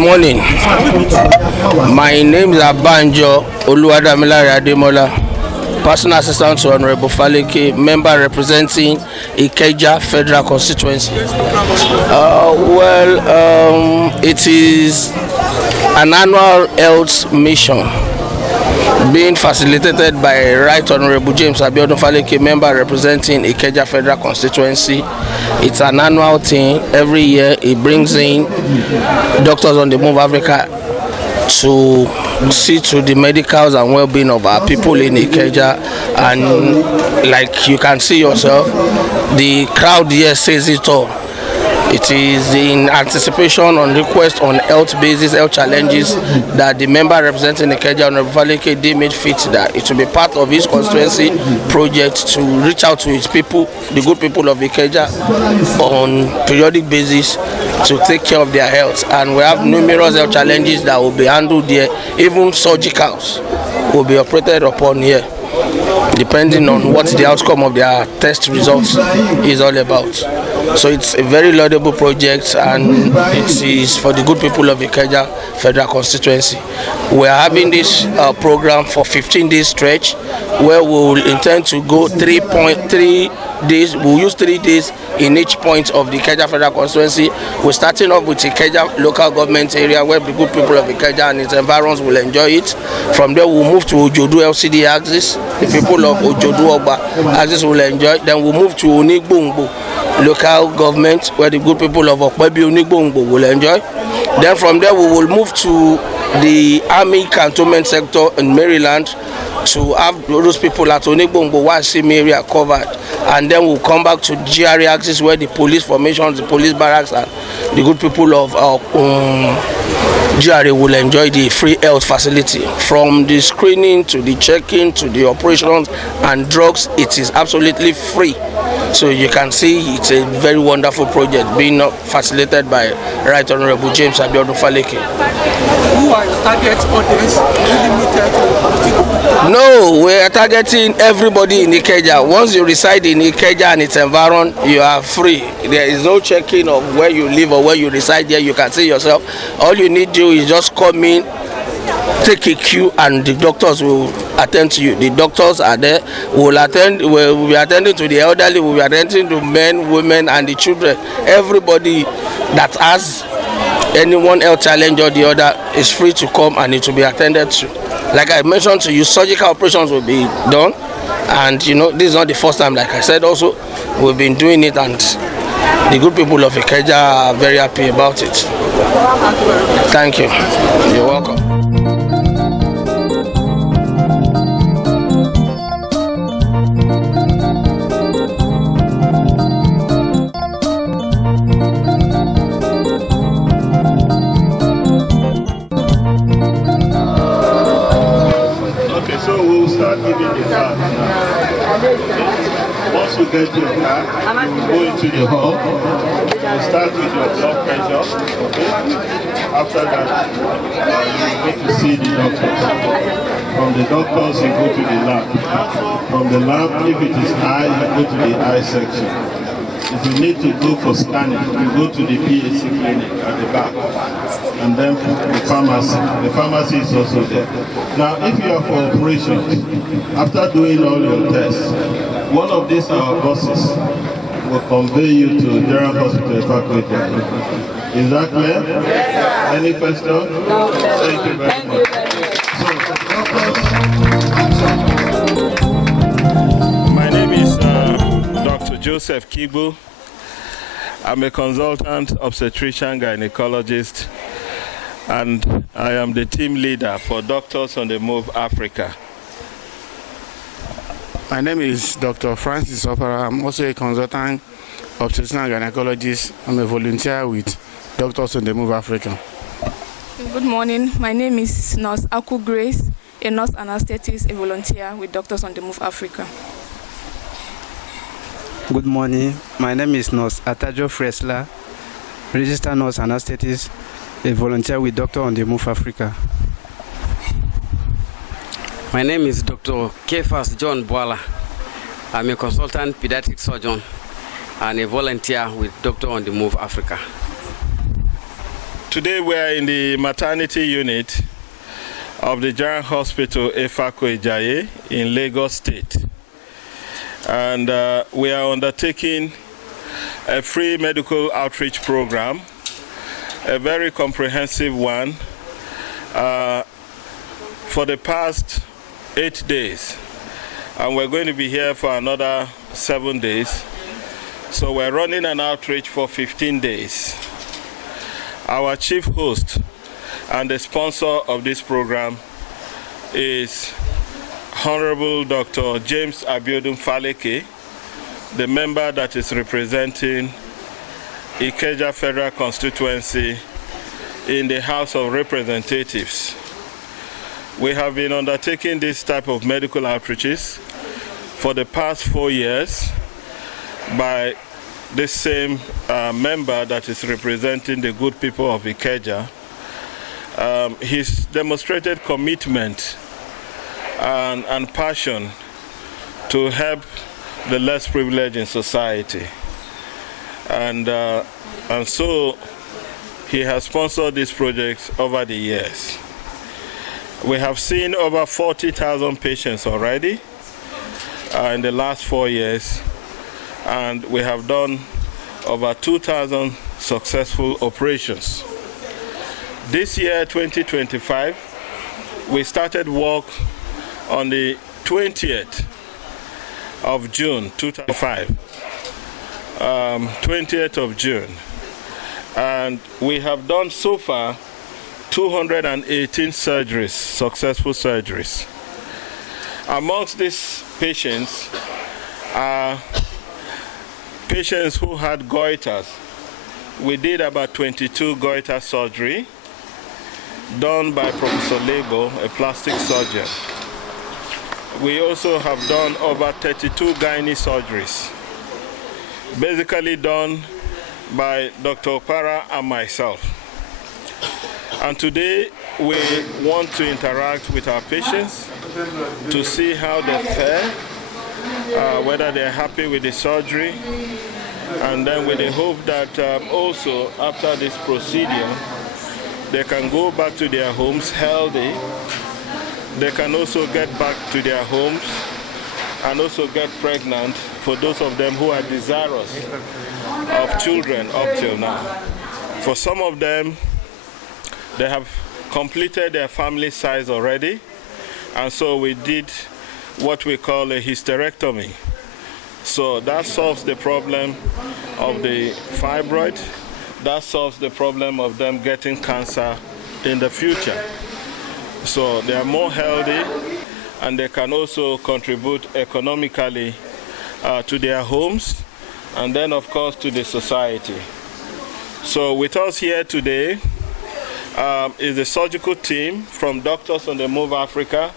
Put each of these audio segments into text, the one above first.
morning. My name is Abanjo Oluwadamilare Ademola, personal assistant to Honorable Faleke, member representing Ikeja Federal Constituency. It is an annual health mission being facilitated by Right Honorable James Abiodun Faleke, member representing Ikeja Federal Constituency. It's an annual thing. Every year it brings in Doctors on the Move Africa to see to the medicals and well-being of our people in Ikeja. And like you can see yourself, the crowd here says it all. It is in anticipation on request on health basis, health challenges that the member representing Ikeja, Honorable Faleke, deemed it fit that it will be part of his constituency project to reach out to his people, the good people of Ikeja, on periodic basis to take care of their health. And we have numerous health challenges that will be handled here. Even surgicals will be operated upon here, depending on what the outcome of their test results is all about. So it's a very laudable project, and it is for the good people of Ikeja Federal Constituency. We are having this program for 15 days stretch, where we will intend to go 3.3 days. We'll use 3 days in each point of the Ikeja Federal Constituency. We're starting off with Ikeja local government area, where the good people of Ikeja and its environs will enjoy it. From there we'll move to Ojodu LCD axis. The people of Ojodu Oba axis will enjoy. Then we'll move to Onigbongbo local government, where the good people of Okpebi Onigbongbo will enjoy. Then from there we will move to the Army Cantonment sector in Maryland to have those people at Onigbongbo Wassim area covered. And then we'll come back to GRA axis, where the police formations, the police barracks, and the good people of GRA will enjoy the free health facility. From the screening to the checking to the operations and drugs, it is absolutely free. So you can see it's a very wonderful project being facilitated by Right Honorable James Abiodun Faleke. Who are your target audience? No, we are targeting everybody in Ikeja. Once you reside in Ikeja and its environment, you are free. There is no checking of where you live or where you reside here. You can see yourself. All you need to do is just come in, take a queue, and the doctors will attend to you. The doctors are there. We'll be attending to the elderly, we'll be attending to men, women, and the children. Everybody that has any one health challenge or the other is free to come, and it will be attended to. Like I mentioned to you, surgical operations will be done, and you know, this is not the first time. Like I said, also we've been doing it, and the good people of Ikeja are very happy about it. Thank you. You're welcome. Once you get to your car, you go into the hall. You start with your blood pressure. Okay? After that, you go to see the doctors. From the doctors, you go to the lab. From the lab, if it is eye, you go to the eye section. If you need to go for scanning, you go to the PAC clinic at the back. And then the pharmacy. The pharmacy is also there. Now, if you are for operations, after doing all your tests, one of these our buses will convey you to General Hospital Faleke. Is that clear? Yes. Any questions? No. Thank you very much. My name is Dr. Joseph Kibu. I'm a consultant obstetrician gynecologist, and I am the team leader for Doctors on the Move Africa. My name is Dr. Francis Opera. I'm also a consultant obstetrician gynecologist. I'm a volunteer with Doctors on the Move Africa. Good morning. My name is Nurse Aku Grace, a nurse anesthetist, a volunteer with Doctors on the Move Africa. Good morning. My name is Nurse Atajo Fresla, registered nurse anesthetist, a volunteer with Doctors on the Move Africa. My name is Dr. Kefas John Boala. I'm a consultant pediatric surgeon and a volunteer with Doctors on the Move Africa. Today we are in the maternity unit of the General Hospital Faleke Ijaye in Lagos State. And we are undertaking a free medical outreach program, a very comprehensive one, for the past 8 days. And we're going to be here for another 7 days. So we're running an outreach for 15 days. Our chief host and the sponsor of this program is Honorable Dr. James Abiodun Faleke, the member that is representing Ikeja Federal Constituency in the House of Representatives. We have been undertaking this type of medical outreaches for the past 4 years by this same member that is representing the good people of Ikeja. He's demonstrated commitment and passion to help the less privileged in society. And so he has sponsored this project over the years. We have seen over 40,000 patients already in the last 4 years, and we have done over 2,000 successful operations. This year, 2025, we started work on the 20th of June 2005, 20th of June, and we have done so far 218 surgeries, successful surgeries. Amongst these patients are patients who had goiters. We did about 22 goiter surgery done by Professor Lebo, a plastic surgeon. We also have done over 32 gynae surgeries, basically done by Dr. Opara and myself. And today we want to interact with our patients to see how they fare, whether they're happy with the surgery, and then with the hope that also after this procedure they can go back to their homes healthy. They can also get back to their homes and also get pregnant for those of them who are desirous of children up till now. For some of them, they have completed their family size already, and so we did what we call a hysterectomy. So that solves the problem of the fibroid. That solves the problem of them getting cancer in the future. So they are more healthy, and they can also contribute economically to their homes, and then of course to the society. So with us here today is the surgical team from Doctors on the Move Africa.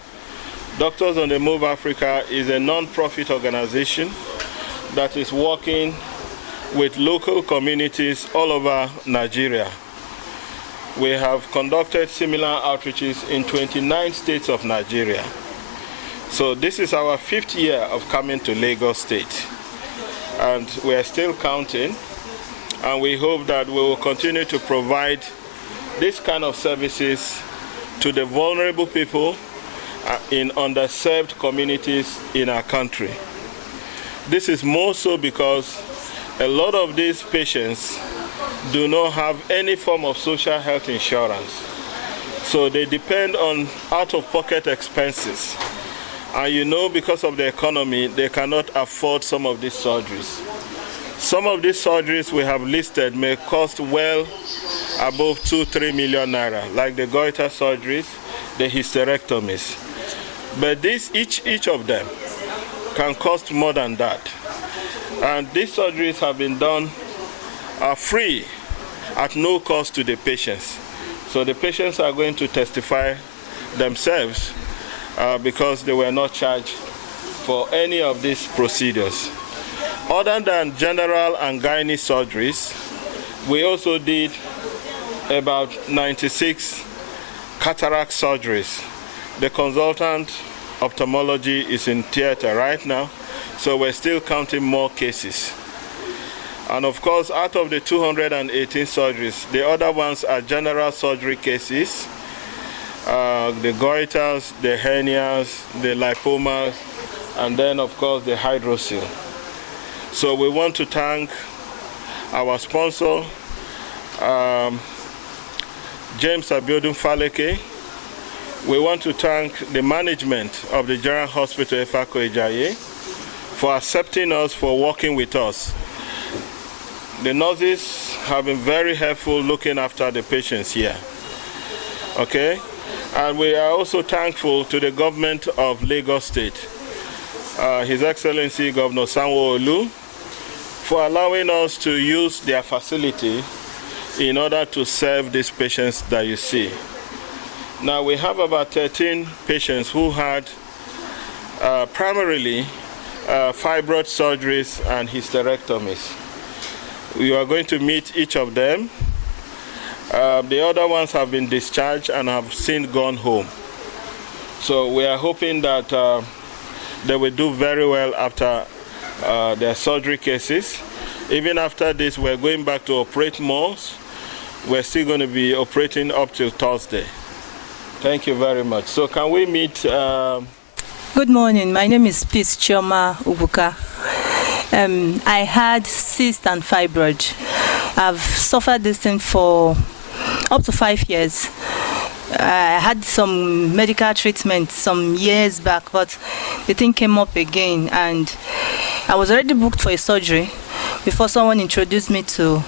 Doctors on the Move Africa is a non-profit organization that is working with local communities all over Nigeria. We have conducted similar outreaches in 29 states of Nigeria. So this is our 5th year of coming to Lagos State, and we are still counting, and we hope that we will continue to provide this kind of services to the vulnerable people in underserved communities in our country. This is more so because a lot of these patients do not have any form of social health insurance. So they depend on out-of-pocket expenses. And you know, because of the economy, they cannot afford some of these surgeries. Some of these surgeries we have listed may cost well above 2-3 million naira, like the goiter surgeries, the hysterectomies. But each of them can cost more than that. And these surgeries have been done free, at no cost to the patients. So the patients are going to testify themselves because they were not charged for any of these procedures. Other than general and gynae surgeries, we also did about 96 cataract surgeries. The consultant ophthalmology is in theater right now, so we're still counting more cases. And of course, out of the 218 surgeries, the other ones are general surgery cases, the goiters, the hernias, the lipomas, and then of course the hydrocele. So we want to thank our sponsor, James Abiodun Faleke. We want to thank the management of the General Hospital Efako Ejaye for accepting us, for working with us. The nurses have been very helpful looking after the patients here. Okay? And we are also thankful to the government of Lagos State, His Excellency Governor Sanwo-Olu, for allowing us to use their facility in order to serve these patients that you see. Now we have about 13 patients who had primarily fibroid surgeries and hysterectomies. We are going to meet each of them. The other ones have been discharged and have since gone home. So we are hoping that they will do very well after their surgery cases. Even after this, we're going back to operate more. We're still going to be operating up till Thursday. Thank you very much. So can we meet? Good morning. My name is Peace Chioma Ubuka. I had cyst and fibroid. I've suffered this thing for up to 5 years. I had some medical treatment some years back, but the thing came up again, and I was already booked for a surgery before someone introduced me to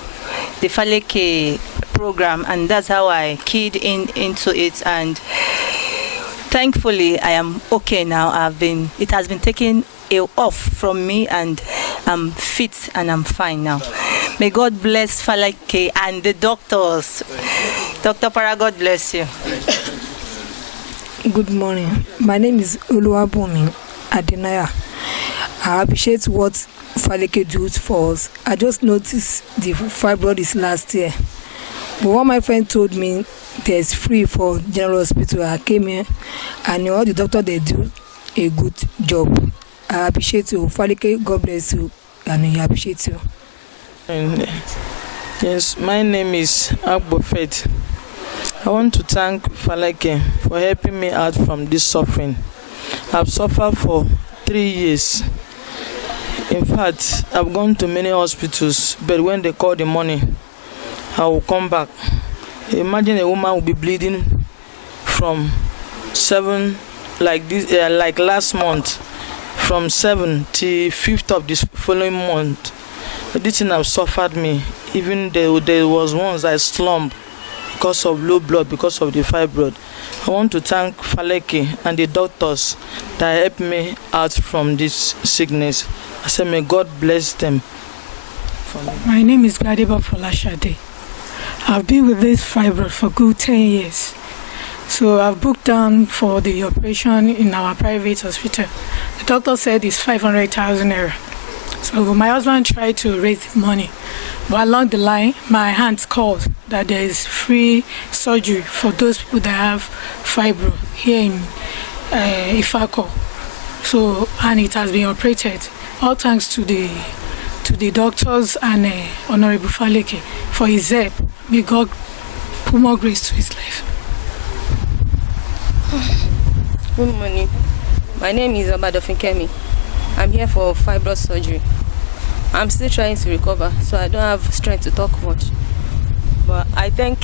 the Faleke program, and that's how I keyed into it, and thankfully I am okay now. It has been taken off from me, and I'm fit and I'm fine now. May God bless Faleke and the doctors. Dr. Para, God bless you. Good morning. My name is Oluwabumi Adenaya. I appreciate what Faleke does for us. I just noticed the fibroid is last year. But what my friend told me, there's free for General Hospital. I came here and all the doctors, they do a good job. I appreciate you. Faleke, God bless you. And I appreciate you. Yes, my name is Agbofet. I want to thank Faleke for helping me out from this suffering. I've suffered for 3 years. In fact, I've gone to many hospitals, but when they call the money, I will come back. Imagine a woman will be bleeding from 7, like this, like last month, from 7 to 5th of this following month. This thing have suffered me. Even there was once I slumped because of low blood, because of the fibroid. I want to thank Faleke and the doctors that helped me out from this sickness. I say, may God bless them. My name is Gadiba Folashade. I've been with this fibroid for good 10 years. So I've booked down for the operation in our private hospital. The doctor said it's 500,000 naira. So my husband tried to raise the money. But along the line, my hands called that there is free surgery for those people that have fibro here in Ifako. So, and it has been operated. All thanks to the doctors and Honorable Faleke for his help. May God put more grace to his life. Good morning. My name is Obadofinkemi. I'm here for fibroid surgery. I'm still trying to recover, so I don't have strength to talk much. But I thank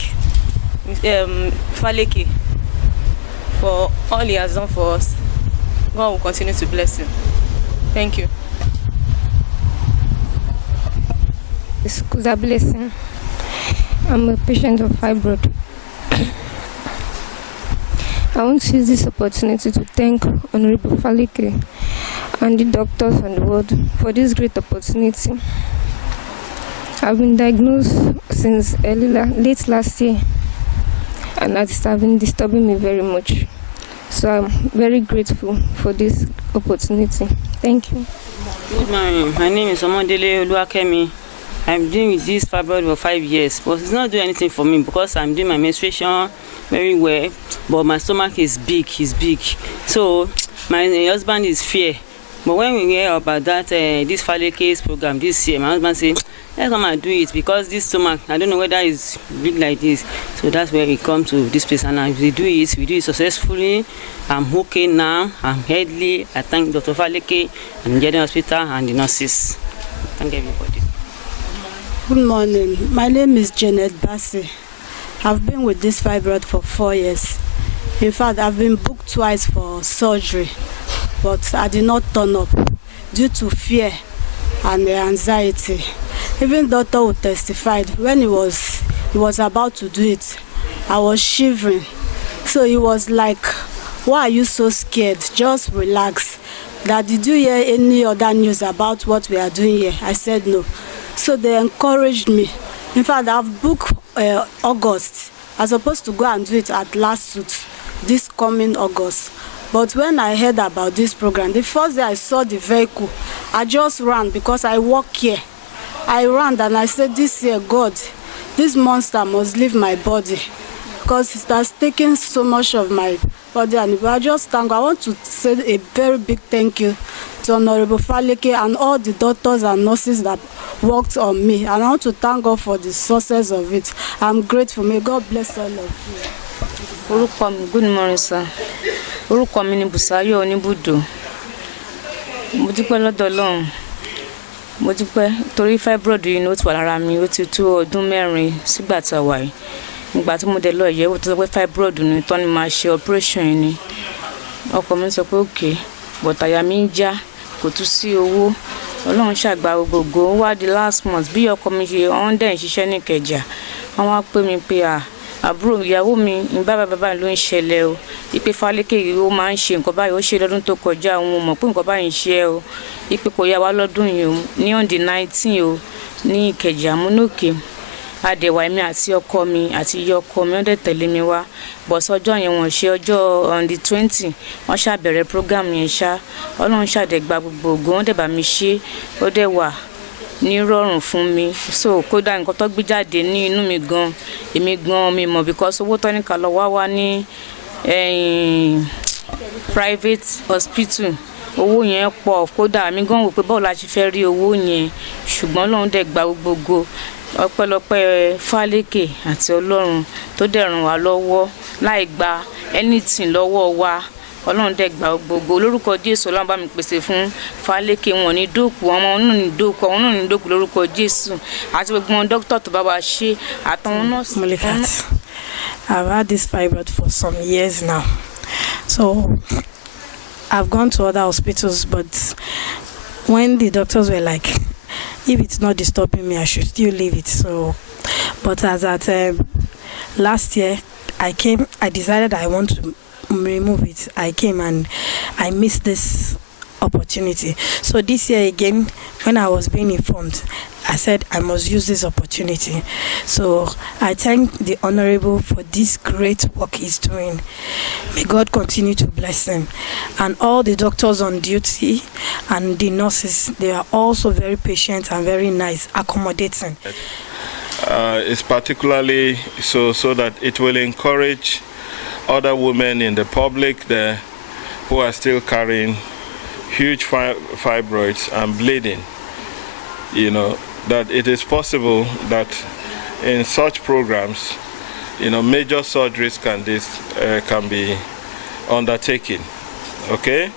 Faleke for all he has done for us. God will continue to bless him. Thank you. It's a blessing. I'm a patient of fibroid. I want to use this opportunity to thank Honorable Faleke and the doctors and the world for this great opportunity. I've been diagnosed since late last year, and that has been disturbing me very much. So I'm very grateful for this opportunity. Thank you. Good morning. My name is Omodele Oluwakemi. I'm doing with this fibroid for 5 years, but it's not doing anything for me because I'm doing my menstruation very well, but my stomach is big, So my husband is fear But when we hear about that, this Faleke's program this year, my husband say, let's come and do it because this stomach, I don't know whether it's big like this. So that's where we come to this place, and we do it successfully. I'm okay now. I'm healthy. I thank Dr. Faleke and General Hospital and the nurses. Thank everybody. Good morning. My name is Janet Bassi. I've been with this fibroid for 4 years. In fact, I've been booked twice for surgery, but I did not turn up due to fear and anxiety. Even doctor who testified when he was about to do it, I was shivering. So he was like, "Why are you so scared? Just relax. That did you hear any other news about what we are doing here?" I said no. So they encouraged me. In fact, I've booked August. I was supposed to go and do it at last suit this coming August. But when I heard about this program, the first day I saw the vehicle, I just ran because I work here. I ran and I said, this year, God, this monster must leave my body because it has taken so much of my body. And I just thank. I want to say a very big thank you to Honorable Faleke and all the doctors and nurses that worked on me. And I want to thank God for the success of it. I'm grateful. May God bless all of you. Good morning, sir. Orúkọ mi ni Bùsáyọ̀ Oníbùdó. Mo dúpẹ́ lọ́dọ̀ Ọlọ́run. Mo dúpẹ́ torí fibroid yìí ó ti wà lára mi ó ti tó ọdún 4 sígbà tá a wà yìí. Nígbà tí mo dé lọ yẹ̀wò tó sọ pé fibroid ni tán ni máa ṣe operation yìí ni. Ọkọ mi sọ pé okay, but àyà mi ń já, kò tún sí owó. Ọlọ́run ṣàgbà gbogbo wá di last month bí ọkọ mi ṣe wọ́n dẹ̀ ń ṣiṣẹ́ ní Ìkẹjà. Wọ́n wá pè mí pé àbúrò ìyàwó mi ní bàbá ló ń ṣẹlẹ̀ o. Ipe Faleke yìí ó máa ń ṣe nǹkan báyìí ó ṣe lọ́dún tó kọjá òun mọ̀ pé nǹkan báyìí ń ṣe o. Ipe kò yá wa lọ́dún yìí o ní on the 19 o ní Ìkẹjà múnókè. Adẹ̀wà mi àti ọkọ mi àti iye ọkọ mi wọ́n dẹ̀ tẹ̀lé mi wá. Bọ̀sọ̀ ọjọ́ yẹn wọ́n ṣe ọjọ́ on the 20 wọ́n ṣàbẹ̀rẹ̀ program yẹn ṣá. Ọlọ́run ṣàdẹ̀gbà gbogbo ògo wọ́n dẹ̀ bá mi ṣe ó dẹ̀ wà ní rọrùn fún mi. So kódà nǹkan tó gbé jáde ní inú mi gan èmi gan mi mọ̀ because owó tó ní ká lọ wá ní private hospital owó yẹn pọ̀ kódà mi gan wò pé báwo la ṣe fẹ́ rí owó yẹn ṣùgbọ́n Ọlọ́run dẹ̀ gba gbogbo ọpẹ́lọpẹ́ Faleke àti Ọlọ́run tó dẹ̀ ràn wá lọ́wọ́ láì gba anything lọ́wọ́ wa. Ọlọ́run dẹ̀ gba gbogbo lórúkọ Jésù. Ọlọ́run bá mi pèsè fún Faleke wọn ní dòkú ọmọ náà ní dòkú àwọn náà ní dòkú lórúkọ Jésù àti gbogbo wọn dókítà tó bá wa ṣe àtàwọn nọ́ọ̀sì. Mulikat, I've had this fibroid for some years now. So I've gone to other hospitals, but when the doctors were like, if it's not disturbing me, I should still leave it. So, but as at last year, I decided I want to remove it. I came and I missed this opportunity. So this year again, when I was being informed, I said I must use this opportunity. So I thank the Honorable for this great work he's doing. May God continue to bless him. And all the doctors on duty and the nurses, they are also very patient and very nice, accommodating. It's particularly so that it will encourage other women in the public there who are still carrying huge fibroids and bleeding, that it is possible that in such programs, major surgeries can be undertaken, okay?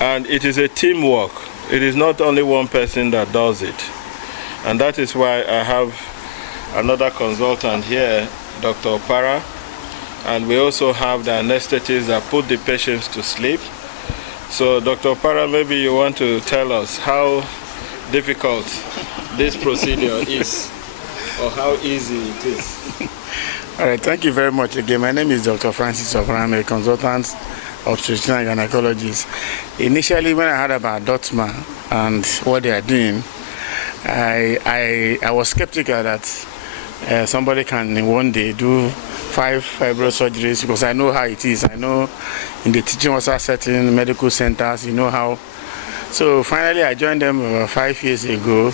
And it is a teamwork. It is not only one person that does it. And that is why I have another consultant here, Dr. Opara, and we also have the anesthetists that put the patients to sleep. So Dr. Opara, maybe you want to tell us how difficult this procedure is, or how easy it is. All right, thank you very much again. My name is Dr. Francis Opara. I'm a consultant obstetrician and gynecologist. Initially, when I heard about DOTMA and what they are doing, I was skeptical that somebody can one day do 5 fibroid surgeries, because I know how it is. I know in the teaching hospital setting, medical centers, how. So finally I joined them about 5 years ago,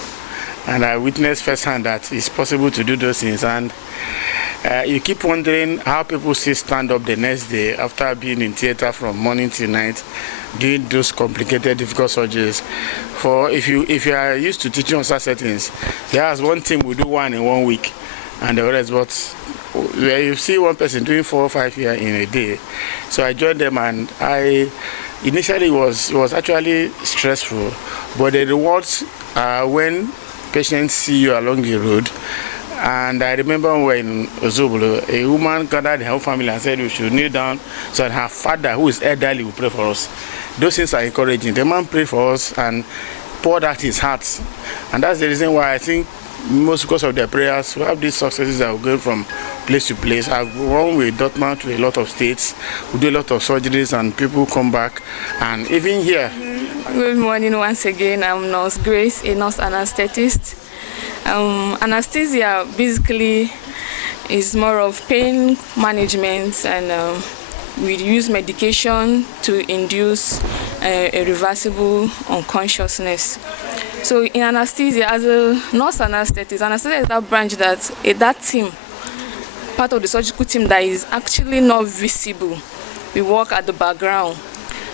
and I witnessed firsthand that it's possible to do those things. And you keep wondering how people still stand up the next day after being in theater from morning till night doing those complicated, difficult surgeries. For if you are used to teaching on such settings, there's one team will do one in 1 week, and the others, but where you see one person doing 4 or 5 here in a day. So I joined them, and initially it was actually stressful, but the rewards are when patients see you along the road. And I remember when we were in Ozobolo, a woman gathered her whole family and said we should kneel down so that her father, who is elderly, will pray for us. Those things are encouraging. The man prayed for us and poured out his heart. And that's the reason why I think most because of their prayers, we have these successes that are going from place to place. I've run with Dortmund to a lot of states. We do a lot of surgeries and people come back. And even here. Good morning once again. I'm Nurse Grace, a nurse anesthetist. Anesthesia basically is more of pain management, and we use medication to induce a reversible unconsciousness. So in anesthesia, as a nurse anesthetist, anesthesia is that branch that team, part of the surgical team that is actually not visible. We work at the background.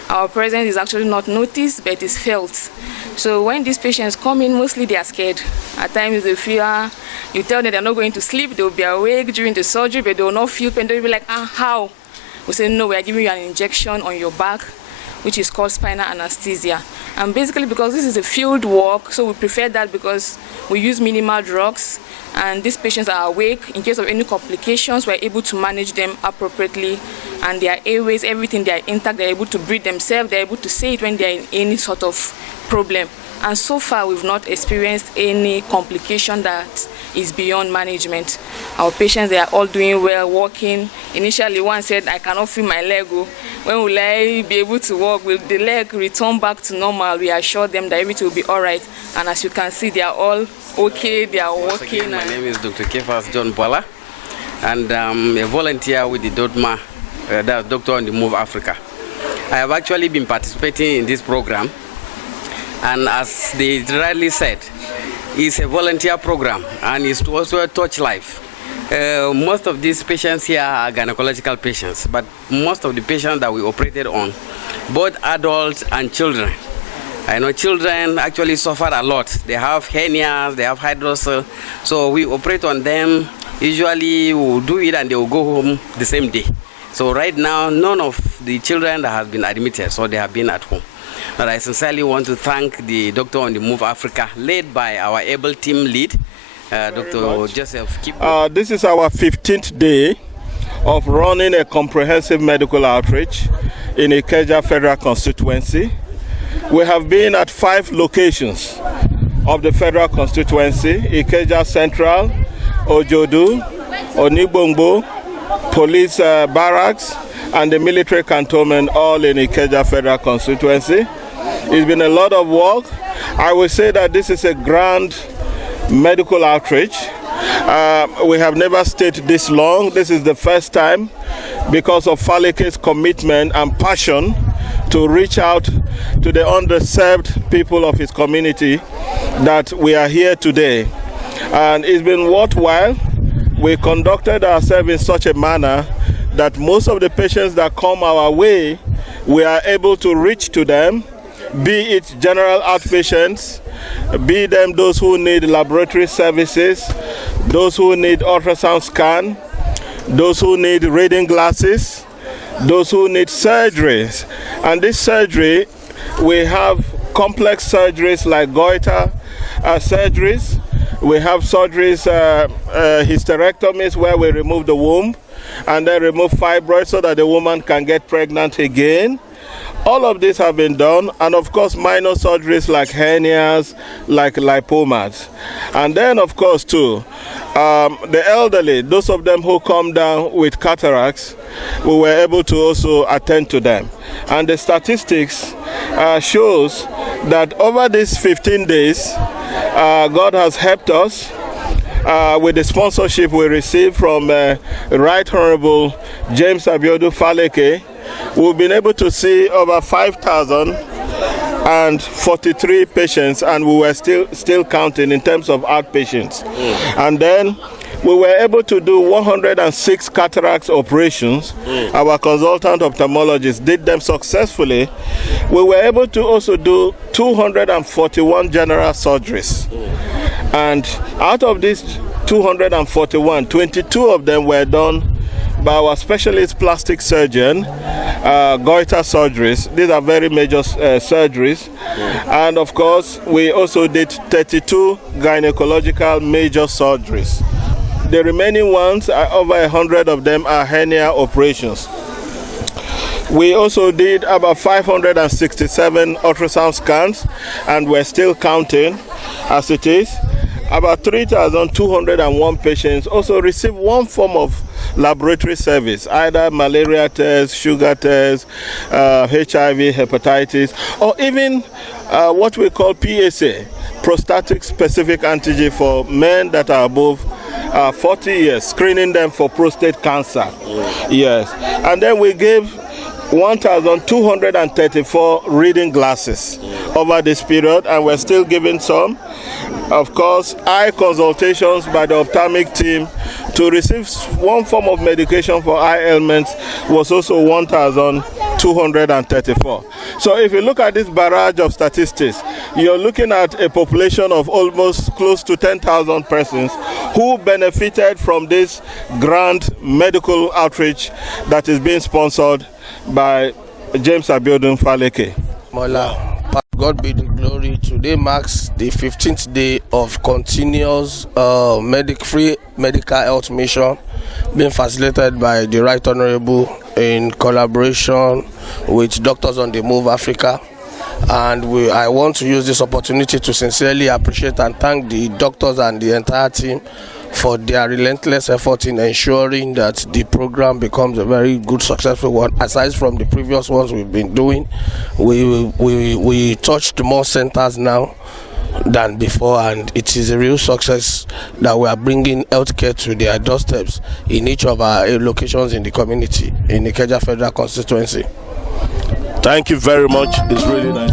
Our presence is actually not noticed, but is felt. So when these patients come in, mostly they are scared. At times they fear, you tell them they're not going to sleep, they'll be awake during the surgery, but they will not feel pain. They'll be like, how? We say, no, we are giving you an injection on your back, which is called spinal anesthesia. And basically because this is a field work, so we prefer that because we use minimal drugs, and these patients are awake. In case of any complications, we're able to manage them appropriately, and their airways, everything, they are intact, they're able to breathe themselves, they're able to say it when they're in any sort of problem. And so far, we've not experienced any complication that is beyond management. Our patients, they are all doing well, walking. Initially, one said, I cannot feel my leg. When will I be able to walk? Will the leg return back to normal? We assure them that everything will be all right. And as you can see, they are all okay, they are walking. Again, my name is Dr. Kefas John Bola, and I'm a volunteer with the DOTMA, that's Doctor on the Move Africa. I have actually been participating in this program, and as they rightly said, it's a volunteer program and it's also a touch life. Most of these patients here are gynecological patients, but most of the patients that we operated on, both adults and children. I know children actually suffer a lot. They have hernias, they have hydrocele, so we operate on them. Usually we'll do it and they will go home the same day. So right now, none of the children that have been admitted, so they have been at home. But I sincerely want to thank the Doctor on the Move Africa, led by our able team lead, Dr. Joseph Kibu. This is our 15th day of running a comprehensive medical outreach in Ikeja Federal Constituency. We have been at 5 locations of the federal constituency: Ikeja Central, Ojodu, Onigbongbo, Police Barracks, and the military cantonment, all in Ikeja Federal Constituency. It's been a lot of work. I would say that this is a grand medical outreach. We have never stayed this long. This is the first time, because of Faleke's commitment and passion to reach out to the underserved people of his community, that we are here today. And it's been worthwhile. We conducted ourselves in such a manner that most of the patients that come our way, we are able to reach to them, be it general outpatients, be them those who need laboratory services, those who need ultrasound scan, those who need reading glasses, those who need surgeries. And this surgery, we have complex surgeries like goiter surgeries. We have surgeries, hysterectomies, where we remove the womb and then remove fibroids so that the woman can get pregnant again. All of these have been done, and of course minor surgeries like hernias, like lipomas. And then of course too, the elderly, those of them who come down with cataracts, we were able to also attend to them. And the statistics shows that over these 15 days, God has helped us with the sponsorship we received from Right Honorable James Abiodun Faleke. We've been able to see over 5,043 patients, and we were still counting in terms of outpatients. And then We were able to do 106 cataract operations. Our consultant ophthalmologist did them successfully. We were able to also do 241 general surgeries. And out of these 241, 22 of them were done by our specialist plastic surgeon, goiter surgeries. These are very major surgeries. And of course, we also did 32 gynecological major surgeries. The remaining ones, over 100 of them, are hernia operations. We also did about 567 ultrasound scans, and we're still counting as it is. About 3,201 patients also received one form of laboratory service, either malaria test, sugar test, HIV, hepatitis, or even what we call PSA, prostatic specific antigen for men that are above 40 years, screening them for prostate cancer. Yes. And then we gave 1,234 reading glasses over this period, and we're still giving some. Of course, eye consultations by the ophthalmic team to receive one form of medication for eye ailments was also 1,234. So if you look at this barrage of statistics, you're looking at a population of almost close to 10,000 persons who benefited from this grand medical outreach that is being sponsored by James Abiodun Faleke. Mola, God be the glory. Today marks the 15th day of continuous free medical health mission being facilitated by the Right Honorable in collaboration with Doctors on the Move Africa. And I want to use this opportunity to sincerely appreciate and thank the doctors and the entire team for their relentless effort in ensuring that the program becomes a very good, successful one. Aside from the previous ones we've been doing, we touched more centers now than before, and it is a real success that we are bringing healthcare to their doorsteps in each of our locations in the community in the Ikeja Federal Constituency. Thank you very much. It's really nice.